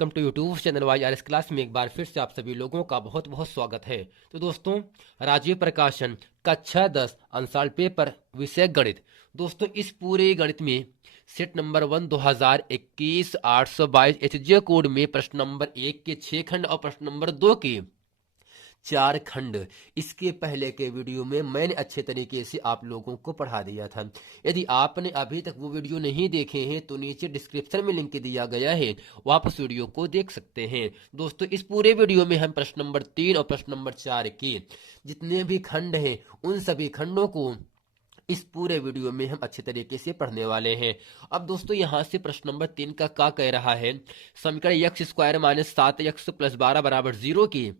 Welcome to YouTube channel YRS class में एक बार फिर से आप सभी लोगों का बहुत बहुत स्वागत है। तो दोस्तों, राजीव प्रकाशन कक्षा 10 अंशाल पेपर विषय गणित। दोस्तों, इस पूरे गणित में सेट नंबर 1 2021 822 HJ कोड में प्रश्न नंबर 1 के 6 खंड और प्रश्न नंबर 2 के 4 खंड इसके पहले के वीडियो में मैंने अच्छे तरीके से आप लोगों को पढ़ा दिया था। यदि आपने अभी तक वो वीडियो नहीं देखे हैं तो नीचे डिस्क्रिप्शन में लिंक दिया गया है, वो आप उस वीडियो को देख सकते हैं। दोस्तों, इस पूरे वीडियो में हम प्रश्न नंबर 3 और प्रश्न नंबर 4 के जितने भी खंड हैं उन सभी खंडों को इस पूरे वीडियो में हम अच्छे तरीके से पढ़ने वाले हैं। अब दोस्तों, यहां से प्रश्न नंबर 3 का क्या कह रहा है, समीकरण x square minus 7x plus 12 बराबर 0 की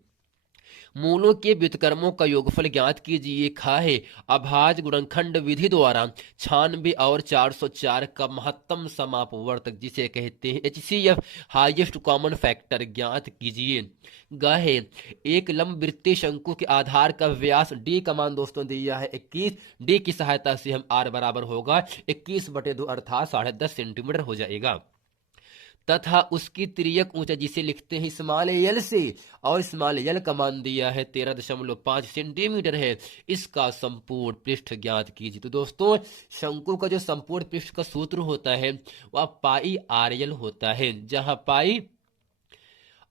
मूलों के व्युत्क्रमों का योगफल ज्ञात कीजिए। खा है अभाज्य गुणनखंड विधि द्वारा 96 और 404 का महत्तम समापवर्तक जिसे कहते हैं HCF हाईएस्ट कॉमन फैक्टर ज्ञात कीजिए। ग है एक लंबवृत्तीय शंकु के आधार का व्यास D का मान दोस्तों दिया है 21। D की सहायता से हम R बराबर होगा 21/2 अर्थात 10.5 सेंटीमीटर हो जाएगा तथा उसकी तिर्यक ऊंचाई जिसे लिखते हैं स्मॉल एल से, और स्मॉल एल का मान दिया है 13.5 सेंटीमीटर है। इसका संपूर्ण पृष्ठ ज्ञात कीजिए। तो दोस्तों, शंकु का जो संपूर्ण पृष्ठ का सूत्र होता है वह पाई आर एल होता है, जहां पाई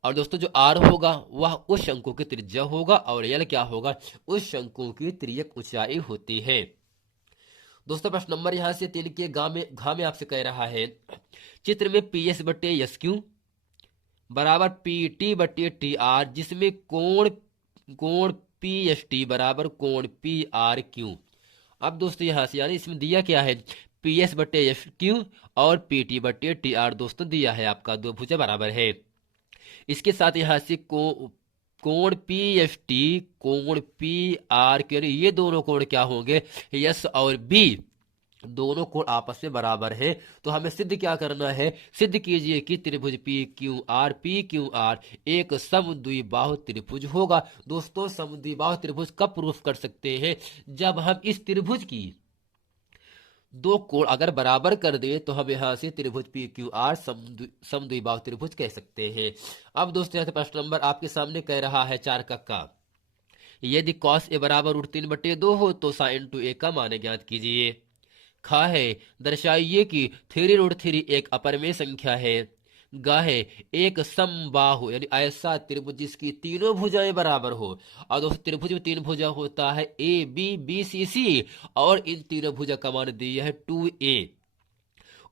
और दोस्तों जो आर होगा वह उस शंकु की त्रिज्या होगा और एल क्या होगा, उस शंकु की तिर्यक ऊंचाई होती है। दोस्तों, प्रश्न नंबर यहां से 3 के घा में आपसे कह रहा है, चित्र में PS बटे एस क्यू बराबर PT बटे TR जिसमें कोण PST बराबर कोण PRQ। अब दोस्तों यहां से यानी इसमें दिया क्या है, PS बटे एस क्यू और PT बटे TR दोस्तों दिया है आपका दो भुजा बराबर है। इसके साथ यहां से कोण PST कोण PRQ ये दोनों कोण क्या होंगे, यस और बी दोनों कोण आपस में बराबर है। तो हमें सिद्ध क्या करना है, सिद्ध कीजिए कि त्रिभुज PQR एक समद्विबाहु त्रिभुज होगा। दोस्तों, समद्विबाहु त्रिभुज कब प्रूफ कर सकते हैं, जब हम इस त्रिभुज की दो कोण अगर बराबर कर दे तो हम यहां से त्रिभुज PQR समद्विबाहु त्रिभुज कह सकते हैं। अब दोस्तों, यहां से प्रश्न नंबर आपके सामने कह रहा है 4 का यदि cos A बराबर √3/2 हो तो sin 2A का मान ज्ञात कीजिए। खा है दर्शाइए कि 3√3 एक अपरिमेय संख्या है। ग है एक समबाहु यानी ऐसा त्रिभुज जिसकी तीनों भुजाएं बराबर हो। और दोस्तों, त्रिभुज में 3 भुजा होता है ABBCC और इन तीनों भुजा का मान दिया है 2A।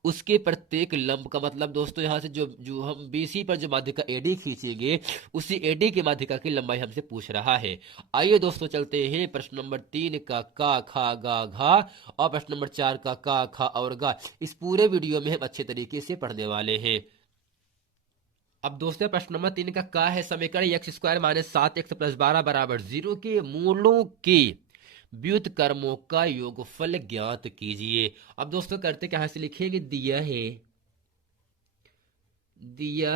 उसके प्रत्येक लंब का मतलब दोस्तों यहां से जो हम BC पर जो माध्यिका AD खींचेंगे उसी AD की माध्यिका की लंबाई हमसे पूछ रहा है। आइए दोस्तों चलते हैं प्रश्न नंबर 3 का खा गा घा और प्रश्न नंबर 4 का खा और गा। इस पूरे वीडियो में हम अच्छे तरीके से पढ़ने वाले हैं। अब दोस्तों, प्रश्न नंबर 3 का है, समीकरण x square minus 7x plus 12 बराबर 0 के मूलों के व्युत्क्रमों का योगफल ज्ञात कीजिए। अब दोस्तों करते क्या से लिखेंगे, दिया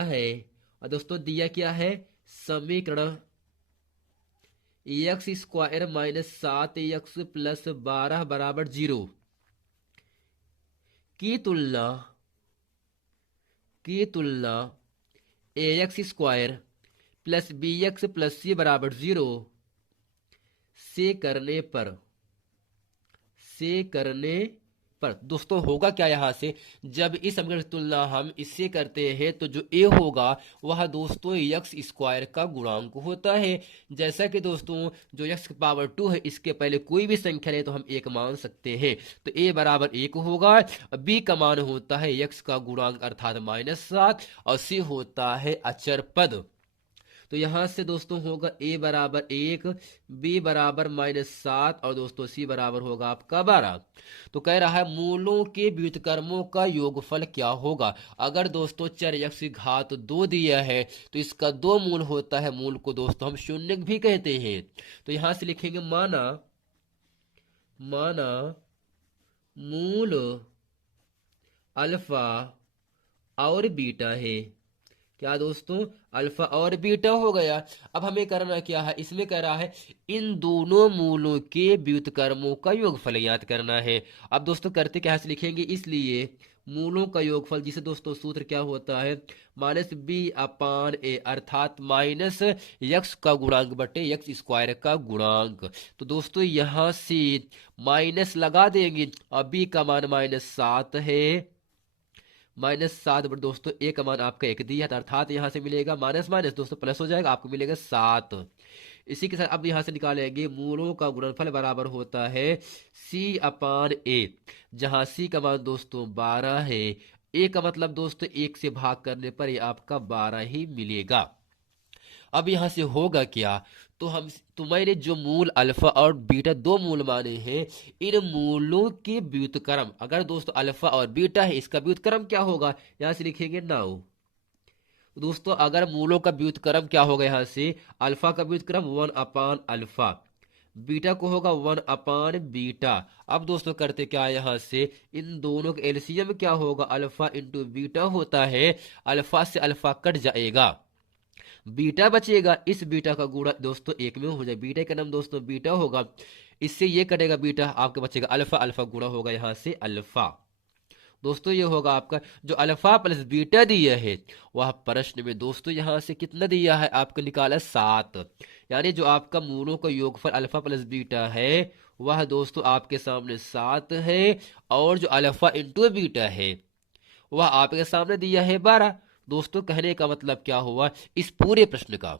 है और दोस्तों दिया क्या है, समीकरण x square minus 7x plus 12 बराबर 0 की तुलना AX square plus BX plus C बराबर 0 से करने पर दोस्तों होगा क्या, यहां से जब इस समीकरण की तुलना हम इससे करते हैं तो जो A होगा वह दोस्तों x स्क्वायर का गुणांक होता है। जैसा कि दोस्तों जो x की पावर 2 है इसके पहले कोई भी संख्या ले तो हम 1 मान सकते हैं। तो A बराबर 1 होगा, B का मान होता है x का गुणांक अर्थात -7 और C होता है अचर पद। तो यहां से दोस्तों होगा A बराबर 1, B बराबर -7 और दोस्तों C बराबर होगा आपका 12। तो कह रहा है मूलों के व्युत्क्रमों का योगफल क्या होगा। अगर दोस्तों चर x की घात 2 दिया है तो इसका 2 मूल होता है, मूल को दोस्तों हम शून्य भी कहते हैं। तो यहां से लिखेंगे माना मूल अल्फा और बीटा है। क्या दोस्तों, अल्फा और बीटा हो गया। अब हमें करना क्या है, इसमें कह रहा है इन दोनों मूलों के व्युत्क्रमों का योगफल ज्ञात करना है। अब दोस्तों करते क्या से लिखेंगे, इसलिए मूलों का योगफल, जिसे दोस्तों सूत्र क्या होता है, -b/a, अर्थात माइनस यक्स का गुणांक बटे यक्स स्क्वायर का गुणांक। तो दोस्तों यहां से माइनस लगा देंगे और b का मान -7 है, -7 बटे दोस्तों a का मान आपका 1 दिया था, अर्थात यहां से मिलेगा माइनस माइनस दोस्तों प्लस हो जाएगा, आपको मिलेगा 7। इसी के साथ अब यहां से निकालेंगे मूलों का गुणनफल बराबर होता है c/a, जहां c का मान दोस्तों 12 है, a का मतलब दोस्तों 1 से भाग करने पर ये आपका 12 ही मिलेगा। अब यहां से होगा क्या, तो मैंने जो मूल अल्फा और बीटा दो मूल माने हैं, इन मूलों के व्युत्क्रम, अगर दोस्तों अल्फा और बीटा है, इसका व्युत्क्रम क्या होगा, यहां से लिखेंगे 9। दोस्तों अगर मूलों का व्युत्क्रम क्या होगा, यहां से अल्फा का व्युत्क्रम 1/अल्फा, बीटा को होगा 1/बीटा। अब दोस्तों करते क्या है, यहां से इन दोनों के एलसीएम क्या होगा, अल्फा इंटू बीटा होता है, अल्फा से अल्फा कट जाएगा, बीटा बचेगा, इस बीटा का गुणा दोस्तों एक में हो जाए, बीटा का नाम दोस्तों बीटा होगा, इससे ये कटेगा बीटा, आपके बचेगा अल्फा, अल्फा गुणा होगा यहां से अल्फा। दोस्तों ये होगा आपका जो अल्फा प्लस बीटा दिया है, वह प्रश्न में दोस्तों यहां से कितना दिया है, आपको निकाला 7, यानी जो आपका मूलों का योगफल अल्फा प्लस बीटा है वह दोस्तों आपके सामने 7 है, और जो अल्फा इंटू बीटा है वह आपके सामने दिया है 12। दोस्तों कहने का मतलब क्या हुआ, इस पूरे प्रश्न का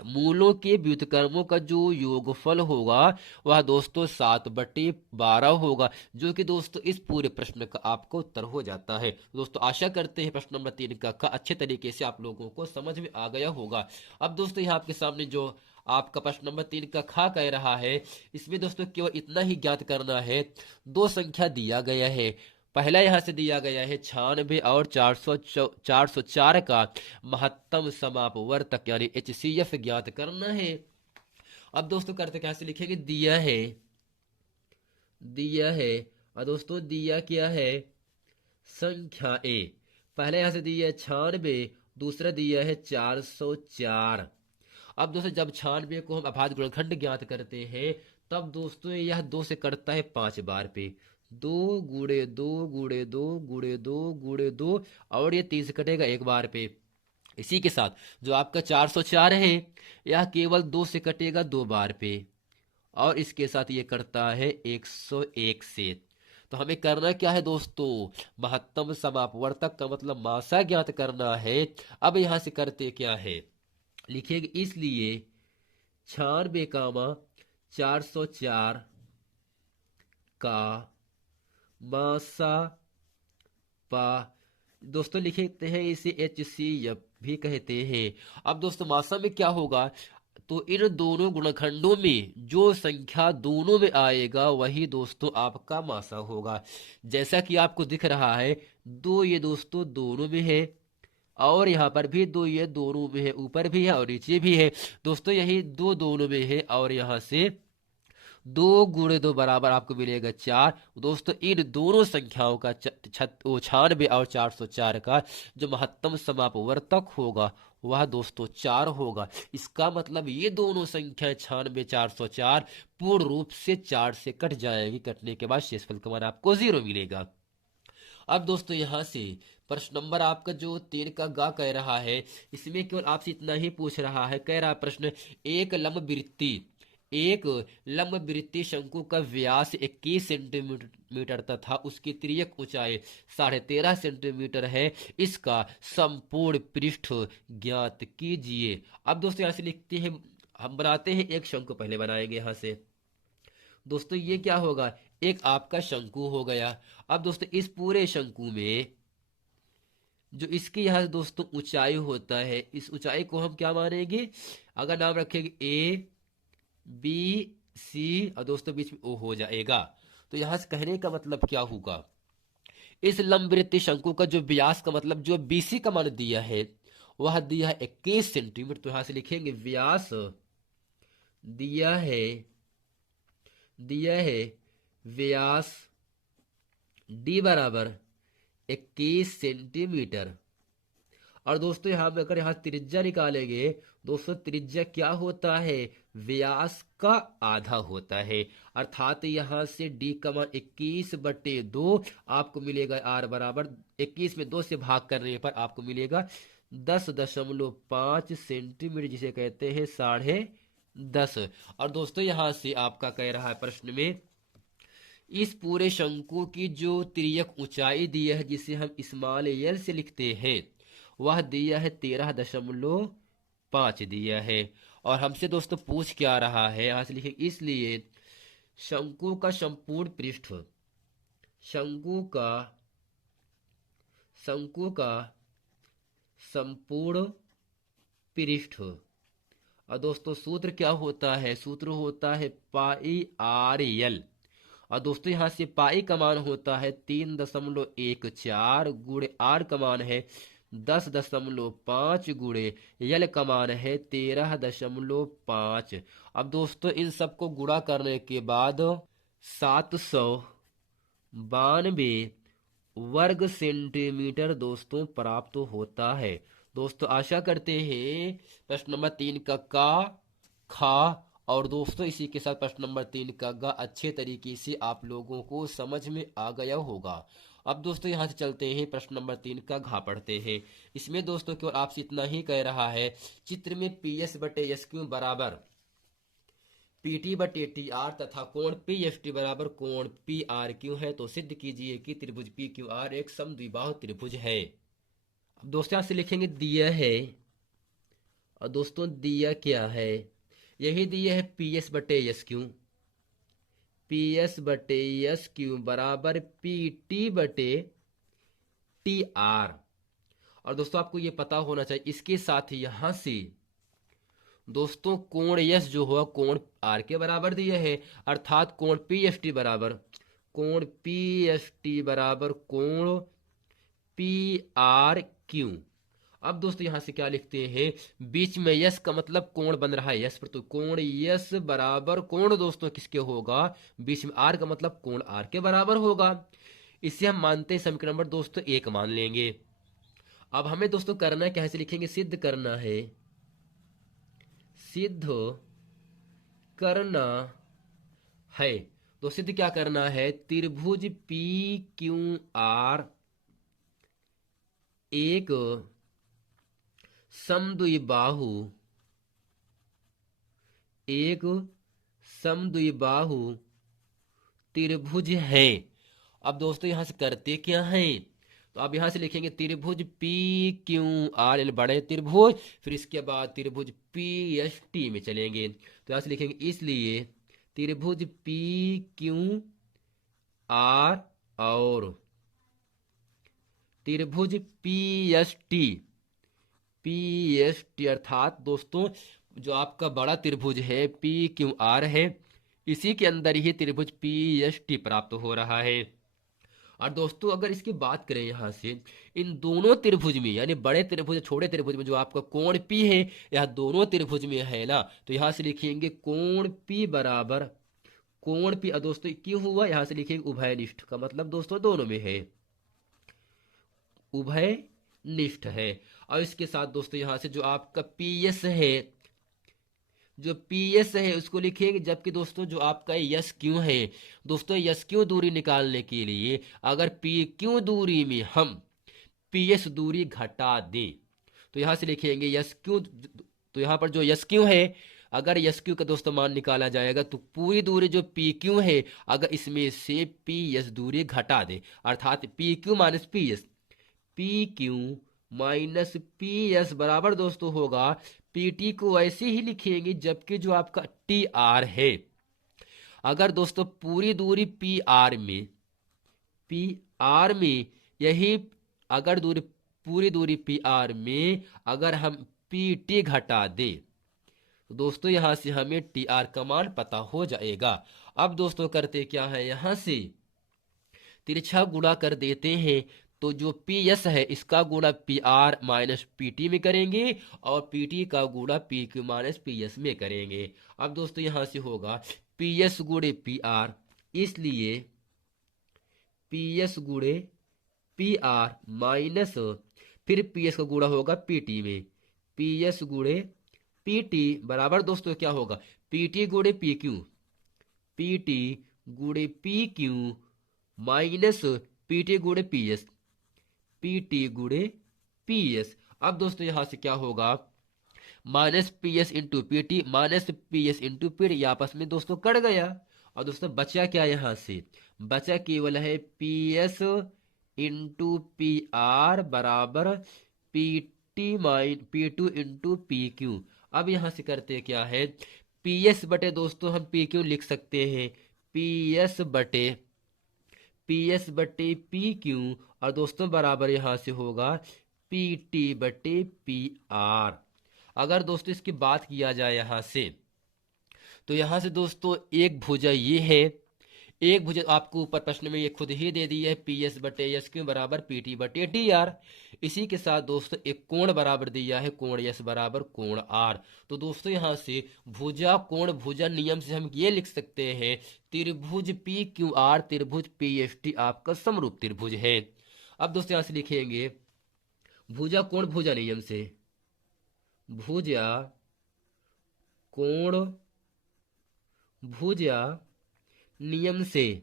मूलों के व्युत्क्रमों का जो योगफल होगा वह दोस्तों 7/12 होगा, जो कि दोस्तों इस पूरे प्रश्न का आपको उत्तर हो जाता है। दोस्तों आशा करते हैं प्रश्न नंबर 3 का अच्छे तरीके से आप लोगों को समझ में आ गया होगा। अब दोस्तों यहाँ आपके सामने जो आपका प्रश्न नंबर 3 का खा कह रहा है, इसमें दोस्तों केवल इतना ही ज्ञात करना है, दो संख्या दिया गया है, पहला यहां से दिया गया है 96 और 404 का महत्तम समापवर्तक यानी HCF ज्ञात करना है। अब दोस्तों करते कैसे लिखेंगे, दिया है और दोस्तों दिया क्या है, संख्या ए, पहले यहां से दिया है 96, दूसरा दिया है 404। अब दोस्तों जब 96 को हम अभाज्य गुणनखंड ज्ञात करते हैं, तब दोस्तों यह 2 से कटता है 5 बार पे, 2 गुणे 2 गुणे 2 गुणे 2 गुणे 2, और ये 3 से कटेगा 1 बार पे। इसी के साथ जो आपका 404 है, यह केवल 2 से कटेगा 2 बार पे, और इसके साथ ये करता है 101 से। तो हमें करना क्या है दोस्तों, महत्तम समापवर्तक का मतलब मासा ज्ञात करना है। अब यहां से करते क्या है, लिखेंगे इसलिए 96, 404 का मासा पा, दोस्तों लिखते हैं इसे HCF भी कहते हैं। अब दोस्तों मासा में क्या होगा, तो इन दोनों गुणनखंडों में जो संख्या दोनों में आएगा वही दोस्तों आपका मासा होगा। जैसा कि आपको दिख रहा है, 2 ये दोस्तों दोनों में है, और यहाँ पर भी 2 ये दोनों में है, ऊपर भी है और नीचे भी है दोस्तों, यही 2 दोनों में है, और यहाँ से 2 गुणे 2 बराबर आपको मिलेगा 4। दोस्तों इन दोनों संख्याओं का 96 और 404 का जो महत्तम समापवर्तक होगा वह दोस्तों 4 होगा। इसका मतलब ये दोनों संख्याएं 96, 404 पूर्ण रूप से 4 से कट जाएगी, कटने के बाद शेषफल का मान आपको 0 मिलेगा। अब दोस्तों यहां से प्रश्न नंबर आपका जो 3 का गा कह रहा है, इसमें केवल आपसे इतना ही पूछ रहा है, कह रहा प्रश्न, एक लंब वृत्तीय शंकु का व्यास 21 सेंटीमीटर तथा उसकी तिर्यक ऊंचाई 13.5 सेंटीमीटर है, इसका संपूर्ण पृष्ठ ज्ञात कीजिए। अब दोस्तों यहां से लिखते हैं, हम बनाते हैं एक शंकु, पहले बनाएंगे यहां से। दोस्तों ये क्या होगा, एक आपका शंकु हो गया। अब दोस्तों इस पूरे शंकु में जो इसकी यहां दोस्तों ऊंचाई होता है, इस ऊंचाई को हम क्या मानेंगे, अगर नाम रखेंगे ABC और दोस्तों बीच में O हो जाएगा। तो यहां से कहने का मतलब क्या होगा, इस लंबवृत्तीय शंकु का जो व्यास का मतलब जो BC का मान दिया है वह दिया है 21 सेंटीमीटर। तो यहां से लिखेंगे व्यास दिया है व्यास D बराबर 21 सेंटीमीटर, और दोस्तों यहाँ पे अगर यहाँ त्रिज्या निकालेंगे, दोस्तों त्रिज्या क्या होता है, व्यास का आधा होता है। अर्थात यहाँ से d का मान 21/2 आपको मिलेगा। r बराबर 21 में 2 से भाग करने पर आपको मिलेगा 10.5 सेंटीमीटर, जिसे कहते हैं 10.5। और दोस्तों यहाँ से आपका कह रहा है प्रश्न में, इस पूरे शंकु की जो तिर्यक ऊंचाई दी है, जिसे हम स्मॉल एल से लिखते हैं, वह दिया है 13.5 दिया है। और हमसे दोस्तों पूछ क्या रहा है, यहां से लिखे, इसलिए शंकु का संपूर्ण पृष्ठ, शंकु का संपूर्ण पृष्ठ। और दोस्तों सूत्र क्या होता है, सूत्र होता है पाई आर एल। और दोस्तों यहां से पाई का मान होता है 3.14 गुणे आर का मान है 10.5 गुणे यल का मान है 13.5। अब दोस्तों इन सबको गुणा करने के बाद 792 वर्ग सेंटीमीटर दोस्तों प्राप्त होता है। दोस्तों आशा करते हैं प्रश्न नंबर 3 का खा और दोस्तों इसी के साथ प्रश्न नंबर 3 का ग अच्छे तरीके से आप लोगों को समझ में आ गया होगा। अब दोस्तों यहां से चलते हैं प्रश्न नंबर 3 का घा पढ़ते हैं। इसमें दोस्तों केवल आपसे इतना ही कह रहा है, चित्र में PS/SQ बराबर PT/TR तथा कोण PST बराबर कोण PRQ है, तो सिद्ध कीजिए कि त्रिभुज PQR एक समद्विबाहु त्रिभुज है। अब दोस्तों यहां से लिखेंगे दिया है, और दोस्तों दिया क्या है, यही दिया है PS/SQ, PS/SQ बराबर PT/TR। और दोस्तों आपको ये पता होना चाहिए, इसके साथ यहां से दोस्तों कोण यस जो हुआ कोण आर के बराबर दिया है, अर्थात कोण PST बराबर कोण PRQ। अब दोस्तों यहां से क्या लिखते हैं, बीच में यस का मतलब कोण बन रहा है यस पर, तो कोण यस बराबर कोण दोस्तों किसके होगा, बीच में आर का मतलब कोण आर के बराबर होगा। इसे हम मानते हैं समीकरण नंबर दोस्तों 1 मान लेंगे। अब हमें दोस्तों करना है, कैसे लिखेंगे, सिद्ध करना है, सिद्ध करना है। तो सिद्ध क्या करना है, त्रिभुज PQR एक समद्विबाहु त्रिभुज है। अब दोस्तों यहां से करते क्या है, तो अब यहां से लिखेंगे त्रिभुज PQR बड़े त्रिभुज, फिर इसके बाद त्रिभुज PST में चलेंगे, तो यहां से लिखेंगे इसलिए त्रिभुज PQR और त्रिभुज PST अर्थात दोस्तों जो आपका बड़ा त्रिभुज है PQR है, इसी के अंदर ही त्रिभुज PST प्राप्त हो रहा है। और दोस्तों अगर इसकी बात करें यहां से, इन दोनों त्रिभुज में यानी बड़े त्रिभुज छोटे त्रिभुज में जो आपका कोण P है, यह दोनों त्रिभुज में है ना, तो यहां से लिखेंगे कोण P बराबर कोण P। दोस्तों क्यों हुआ, यहां से लिखेंगे उभयनिष्ठ का मतलब दोस्तों दोनों में है, उभयनिष्ठ है। और इसके साथ दोस्तों यहां से जो आपका PS है, जो PS है उसको लिखेंगे, जबकि दोस्तों जो आपका SQ है, दोस्तों SQ दूरी निकालने के लिए अगर PQ दूरी में हम PS दूरी घटा दें, तो यहां से लिखेंगे SQ, तो यहां पर जो SQ है, अगर SQ का दोस्तों मान निकाला जाएगा तो पूरी दूरी जो PQ है, अगर इसमें से PS दूरी घटा दे, अर्थात PQ minus PS, PQ minus PS बराबर दोस्तों होगा PT को ऐसे ही लिखेंगे, जबकि जो आपका TR है, अगर दोस्तों पूरी दूरी PR में यही अगर पूरी दूरी PR में अगर हम PT घटा दे, तो दोस्तों यहां से हमें TR का मान पता हो जाएगा। अब दोस्तों करते क्या है, यहां से तिरछा गुणा कर देते हैं, तो जो PS है इसका गुणा PR माइनस PT में करेंगे और PT का गुणा PQ माइनस PS में करेंगे। अब दोस्तों यहां से होगा PS गुणे PR, इसलिए PS गुणे PR माइनस फिर पी एस का गुणा होगा पी टी में, पी एस गुणे पी टी बराबर दोस्तों क्या होगा, पी टी गुणे पी क्यू, पी टी गुणे P Q minus P T गुणे पी एस, पी टी गुणे पी एस। अब दोस्तों यहां से क्या होगा, minus P S into P T minus P S into P T, आपस में दोस्तों कट गया। और दोस्तों बचा क्या यहां से, बचा केवल है P S into P R बराबर P T mine P two into P Q. अब यहां से करते क्या है, पी एस बटे दोस्तों हम पी क्यू लिख सकते हैं, पी एस बटे पी क्यू, और दोस्तों बराबर यहां से होगा पी टी बटे पी आर। अगर दोस्तों इसकी बात किया जाए यहां से, तो यहां से दोस्तों एक भुजा ये है, एक भुजा आपको ऊपर प्रश्न में ये खुद ही दे दी है, पी एस बटे एस क्यू बराबर पी टी बटे टी आर। इसी के साथ दोस्तों एक कोण बराबर दिया है, कोण एस बराबर कोण आर। तो दोस्तों यहां से भुजा कोण भुजा नियम से हम ये लिख सकते हैं, त्रिभुज पी क्यू आर त्रिभुज पी एस टी आपका समरूप त्रिभुज है। अब दोस्तों यहां से लिखेंगे भुजा कोण भुजा नियम से, भुजा कोण भुजा नियम से,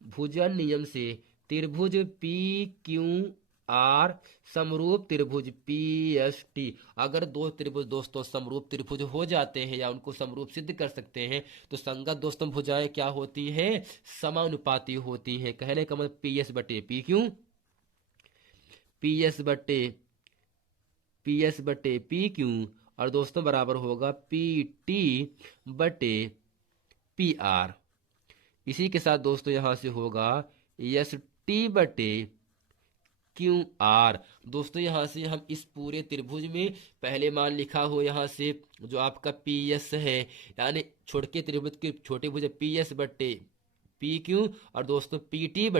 भुजा नियम से त्रिभुज पी क्यू आर समरूप त्रिभुज पी एस टी। अगर दो त्रिभुज दोस्तों समरूप त्रिभुज हो जाते हैं या उनको समरूप सिद्ध कर सकते हैं तो संगत दोस्तों भुजाएं क्या होती हैं, समानुपाती होती हैं। कहने का मतलब पी एस बटे पी क्यू, पी एस बटे पी क्यू, और दोस्तों बराबर होगा पी टी बटे पी आर। इसी के साथ दोस्तों यहां से होगा एस टी बटे क्यू आर। दोस्तों यहां से हम इस पूरे त्रिभुज में पहले मान लिखा हो यहां से जो आपका पी एस है, यानी छोटे त्रिभुज की छोटी भुजा पी एस बटे पी क्यू, और दोस्तों पी टी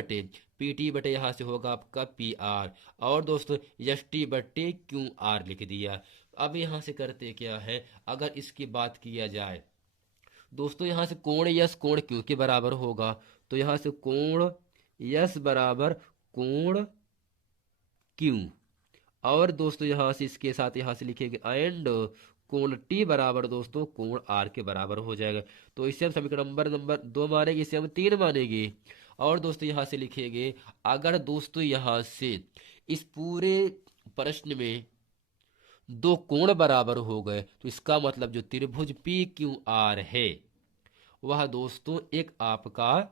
बटे यहां से होगा आपका पी आर, और दोस्तों एस टी बटे क्यू आर लिख दिया। अब यहां से करते क्या है, अगर इसकी बात किया जाए दोस्तों यहां से कोण यस कोण क्यू के बराबर होगा, तो यहां से कोण यस बराबर कोण क्यू, और दोस्तों यहां से इसके साथ यहां से लिखेंगे एंड कोण टी बराबर दोस्तों कोण आर के बराबर हो जाएगा। तो इसे हम समीकरण नंबर 2 मानेंगे, इसे हम 3 मानेंगे। और दोस्तों यहां से लिखेंगे अगर दोस्तों यहां से इस पूरे प्रश्न में दो कोण बराबर हो गए तो इसका मतलब जो त्रिभुज पी क्यू आर है वह दोस्तों एक आपका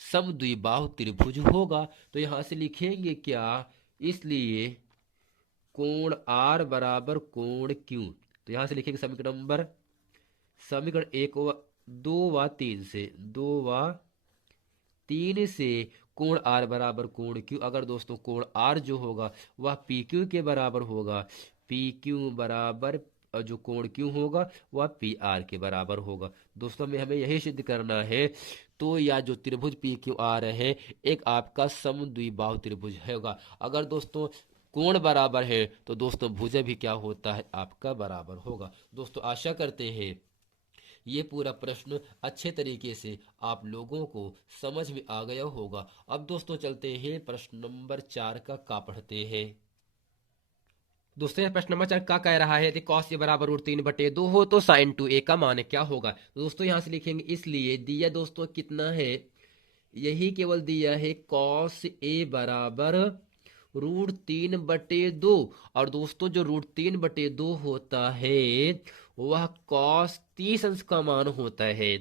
समद्विबाहु त्रिभुज होगा। तो यहां से लिखेंगे क्या, इसलिए कोण आर बराबर कोण क्यू। तो यहां से लिखेंगे समीकरण 1 व 2 व 3 से, 2 व 3 से कोण आर बराबर कोण क्यू। अगर दोस्तों कोण आर जो होगा वह पी क्यू के बराबर होगा, पी क्यू बराबर जो कोण क्यू होगा वह पी आर के बराबर होगा। दोस्तों में हमें यही सिद्ध करना है। तो या जो त्रिभुज पी क्यू आर है एक आपका समद्विबाहु त्रिभुज होगा। अगर दोस्तों कोण बराबर है तो दोस्तों भुजा भी क्या होता है आपका बराबर होगा। दोस्तों आशा करते हैं ये पूरा प्रश्न अच्छे तरीके से आप लोगों को समझ में आ गया होगा। अब दोस्तों चलते हैं प्रश्न नंबर 4 का पढ़ते हैं। दोस्तों प्रश्न नंबर 4 का कह रहा है यदि cos ए बराबर √3/2 हो तो sin 2a का मान क्या होगा। तो दोस्तों यहां से लिखेंगे, इसलिए दिया दोस्तों कितना है, यही केवल दिया है cos ए बराबर √3/2, और दोस्तों जो √3/2 होता है वह cos 30 अंश का मान होता है।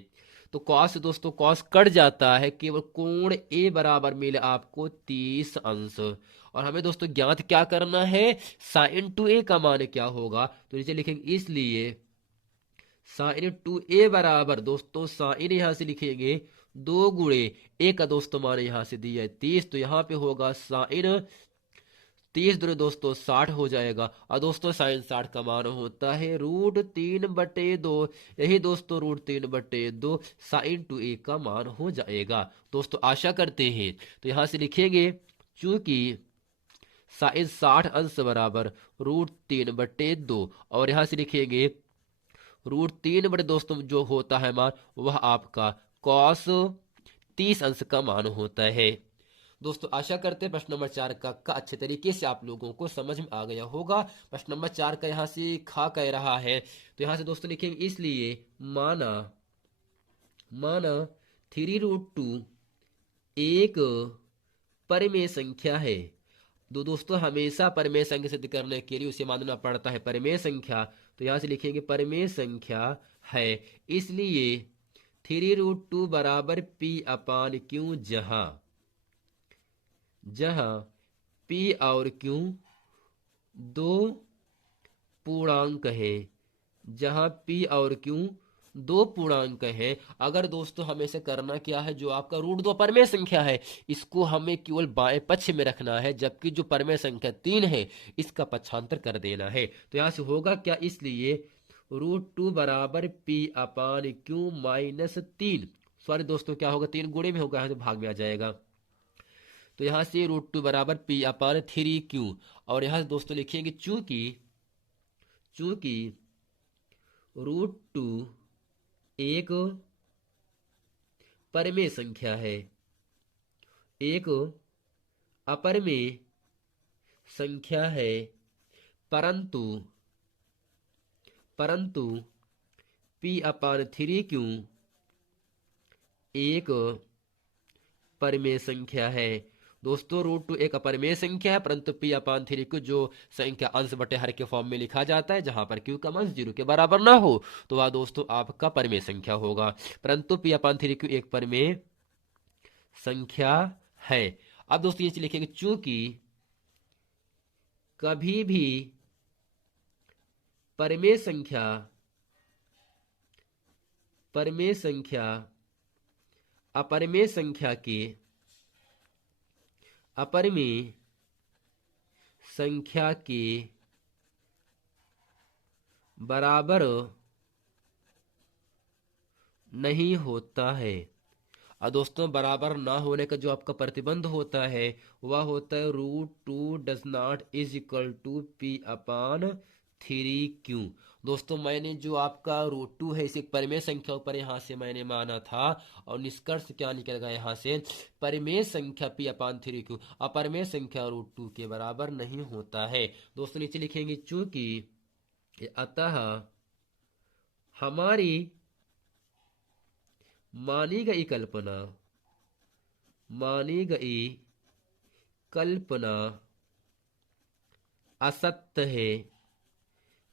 तो cos दोस्तों cos कट जाता है, केवल कोण ए बराबर मिले आपको 30 अंश। और हमें दोस्तों ज्ञात क्या करना है, sin 2a का मान क्या होगा। तो नीचे लिखेंगे इसलिए sin 2a बराबर दोस्तों sin यहां से लिखेंगे 2 गुणे ए का दोस्तों मान यहां से दिया है 30, तो यहां पे होगा sin 30 दूनी दोस्तों 60 हो जाएगा। और दोस्तों sin 60 का मान होता है √3/2, यही दोस्तों √3/2 sin 2a का मान हो जाएगा। दोस्तों आशा करते हैं तो यहां से लिखेंगे चूंकि sin 60 अंश बराबर √3/2, और यहां से लिखेंगे √3 दोस्तों जो होता है मान वह आपका cos 30 अंश का मान होता है। दोस्तों आशा करते हैं प्रश्न नंबर 4 का अच्छे तरीके से आप लोगों को समझ में आ गया होगा। प्रश्न नंबर 4 का यहाँ से खा कह रहा है, तो यहाँ से दोस्तों लिखेंगे इसलिए माना माना 3√2 एक परिमेय संख्या है। दोस्तों हमेशा परिमेय संख्या सिद्ध करने के लिए उसे मानना पड़ता है परिमेय संख्या, तो यहां से लिखेंगे परिमेय संख्या है, इसलिए 3√2 बराबर पी अपान क्यू, जहां जहां पी और क्यू दो पूर्णांक है, जहां पी और क्यू दो पूर्णांक है। अगर दोस्तों हमें से करना क्या है, जो आपका √2 परमेय संख्या है इसको हमें केवल बाएं पक्ष में रखना है, जबकि जो परमेय संख्या 3 है इसका पक्षांतर कर देना है। तो यहां से होगा क्या, इसलिए √2 बराबर पी अपान क्यू -3, सॉरी दोस्तों क्या होगा, 3 गुणे में होगा, यहाँ से भाग में आ जाएगा। तो यहां से √2 बराबर पी अपान 3Q, और यहां से दोस्तों लिखेंगे चूंकि चूंकि √2 एक परमेय संख्या है, एक अपरमेय संख्या है, परंतु परंतु पी अपान 3Q एक परमेय संख्या है। दोस्तों √2 एक अपरिमेय संख्या है, परंतु पी अपान 3Q जो संख्या अंश बटे हर के फॉर्म में लिखा जाता है, जहां पर क्यू का मान 0 के बराबर ना हो तो वह दोस्तों आपका परिमेय संख्या होगा। परंतु पी अपान 3Q एक परिमेय संख्या है। अब दोस्तों ये लिखेंगे चूंकि कभी भी परिमेय संख्या अपरिमेय संख्या के अपरिमेय संख्या के बराबर नहीं होता है। और दोस्तों बराबर ना होने का जो आपका प्रतिबंध होता है वह होता है √2 does not is equal to p upon 3Q। दोस्तों मैंने जो आपका √2 है इसे परिमेय संख्या ऊपर यहाँ से मैंने माना था, और निष्कर्ष क्या निकल गया यहाँ से, परिमेय संख्या पी अपान 3Q अपरिमेय संख्या √2 के बराबर नहीं होता है। दोस्तों नीचे लिखेंगे चूंकि अतः हमारी मानी गई कल्पना असत्य है,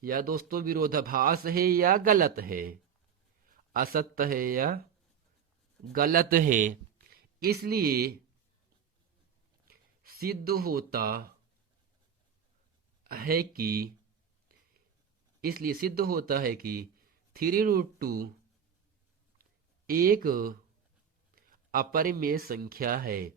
या दोस्तों विरोधाभास है या गलत है, असत्य है या गलत है, इसलिए सिद्ध होता है कि 3√2 एक अपरिमेय संख्या है।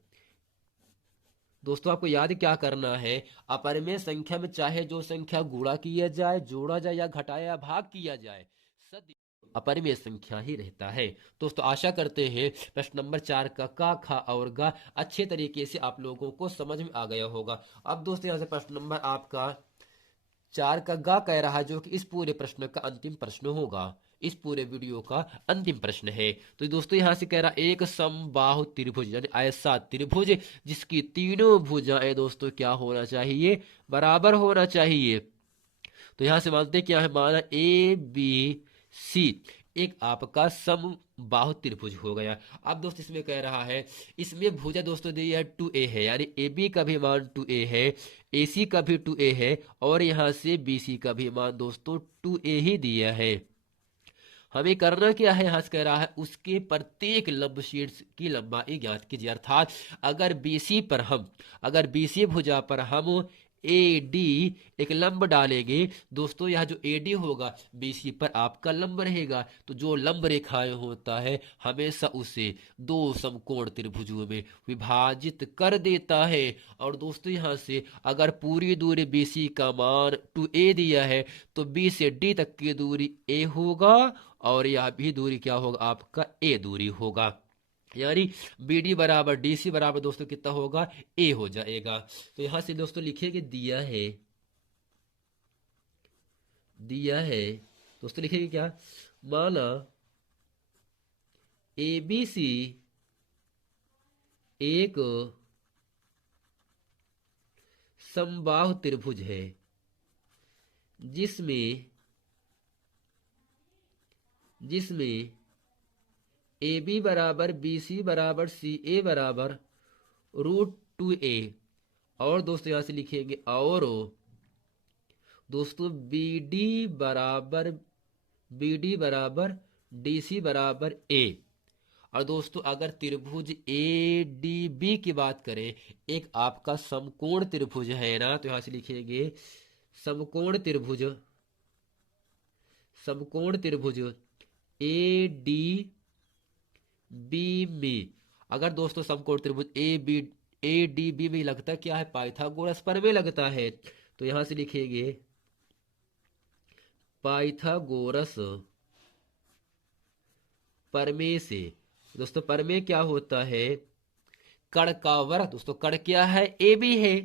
दोस्तों आपको याद क्या करना है, अपरिमेय संख्या में चाहे जो संख्या गुणा किया जाए, जोड़ा जाए या घटाया या भाग किया जाए, सदैव अपरिमेय संख्या ही रहता है। दोस्तों आशा करते हैं प्रश्न नंबर 4 का खा और गा अच्छे तरीके से आप लोगों को समझ में आ गया होगा। अब दोस्तों यहाँ से प्रश्न नंबर आपका 4 का गा कह रहा है, जो कि इस पूरे प्रश्न का अंतिम प्रश्न होगा, इस पूरे वीडियो का अंतिम प्रश्न है। तो दोस्तों यहां से कह रहा एक समबाहु त्रिभुज, यानी ऐसा त्रिभुज जिसकी तीनों भुजाएं दोस्तों क्या होना चाहिए, बराबर होना चाहिए। तो यहां से मानते क्या है, माना ABC एक आपका समबाहु त्रिभुज हो गया। अब दोस्तों इसमें कह रहा है, इसमें भुजा दोस्तों दी है 2A है, यानी AB का भी मान 2A है, AC का भी 2A है, और यहां से BC का भी मान दोस्तों 2A ही दिया है। हमें करना क्या है, यहां से कह रहा है उसके प्रत्येक लंब शीर्ष की लंबाई ज्ञात कीजिए। अर्थात अगर BC भुजा पर हम AD एक लंब डालेंगे दोस्तों, यह जो AD होगा BC पर आपका लंब रहेगा, तो जो लंब रेखाएं होता है हमेशा उसे दो समकोण त्रिभुजों में विभाजित कर देता है। और दोस्तों यहां से अगर पूरी दूरी BC का मान 2A दिया है तो B से D तक की दूरी A होगा, और यह भी दूरी क्या होगा, आपका A दूरी होगा, यानी BD बराबर DC बराबर दोस्तों कितना होगा, A हो जाएगा। तो यहां से दोस्तों लिखेंगे दिया है दोस्तों लिखेंगे क्या, माना ABC एक समबाहु त्रिभुज है जिसमें AB बराबर BC बराबर CA बराबर √2a, और दोस्तों यहां से लिखेंगे और दोस्तों BD बराबर DC बराबर A। और दोस्तों अगर त्रिभुज ADB की बात करें, एक आपका समकोण त्रिभुज है ना, तो यहां से लिखेंगे समकोण त्रिभुज ADB में, अगर दोस्तों समकोण त्रिभुज ADB में लगता क्या है, पाइथागोरस प्रमेय लगता है, तो यहां से लिखेंगे पाइथागोरस प्रमेय से। दोस्तों प्रमेय क्या होता है, कण का वर्ग, दोस्तों कण क्या है, AB है,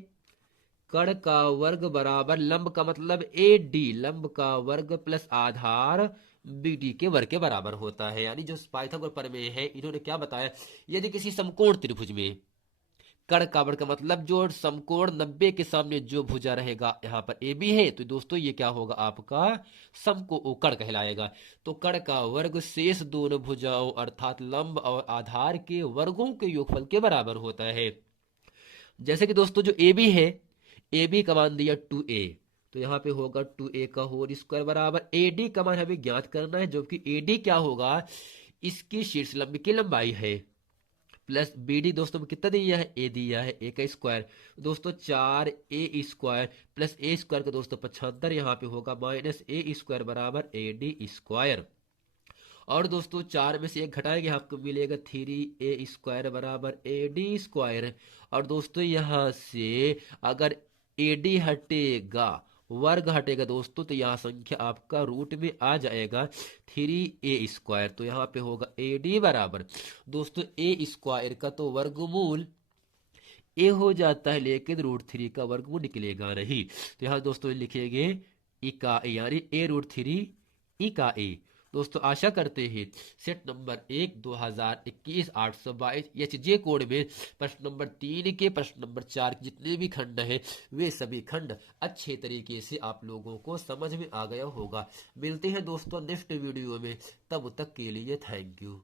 कण का वर्ग बराबर लंब का मतलब AD, लंब का वर्ग प्लस आधार BD के वर्ग के बराबर होता है। यानी जो पाइथागोरस प्रमेय है, इन्होंने क्या बताया, यदि किसी समकोण त्रिभुज में कण का वर्ग का मतलब जो समकोण 90 के सामने जो भुजा रहेगा, यहाँ पर AB है, तो दोस्तों ये क्या होगा, आपका समकोण कहलाएगा। तो कण का वर्ग शेष दोनों भुजाओं अर्थात लंब और आधार के वर्गों के योगफल के बराबर होता है। जैसे कि दोस्तों जो AB है, AB का मान दिया 2a, तो यहाँ पे होगा 2a का होल स्क्वायर बराबर AD का मान हमें ज्ञात करना है, जबकि AD क्या होगा, इसकी शीर्ष लंब की लंबाई है, प्लस BD दोस्तों में कितना दिया है, A दिया है, A का स्क्वायर, दोस्तों 4a square plus a square का दोस्तों 75, यहाँ पे होगा माइनस a स्क्वायर बराबर AD स्क्वायर। और दोस्तों 4 में से 1 घटाएंगे, आपको मिलेगा 3a स्क्वायर बराबर AD स्क्वायर। और दोस्तों यहाँ से अगर AD हटेगा, वर्ग हटेगा दोस्तों, तो यहाँ संख्या आपका रूट में आ जाएगा 3a स्क्वायर, तो यहाँ पे होगा AD बराबर दोस्तों a स्क्वायर का तो वर्गमूल a हो जाता है, लेकिन √3 का वर्गमूल निकलेगा नहीं, तो यहाँ दोस्तों लिखेंगे इकाई, यानी a√3 इकाई। दोस्तों आशा करते हैं सेट नंबर 1 2021 822 HJ कोड में प्रश्न नंबर 3 के प्रश्न नंबर 4 के जितने भी खंड हैं, वे सभी खंड अच्छे तरीके से आप लोगों को समझ में आ गया होगा। मिलते हैं दोस्तों नेक्स्ट वीडियो में, तब तक के लिए थैंक यू।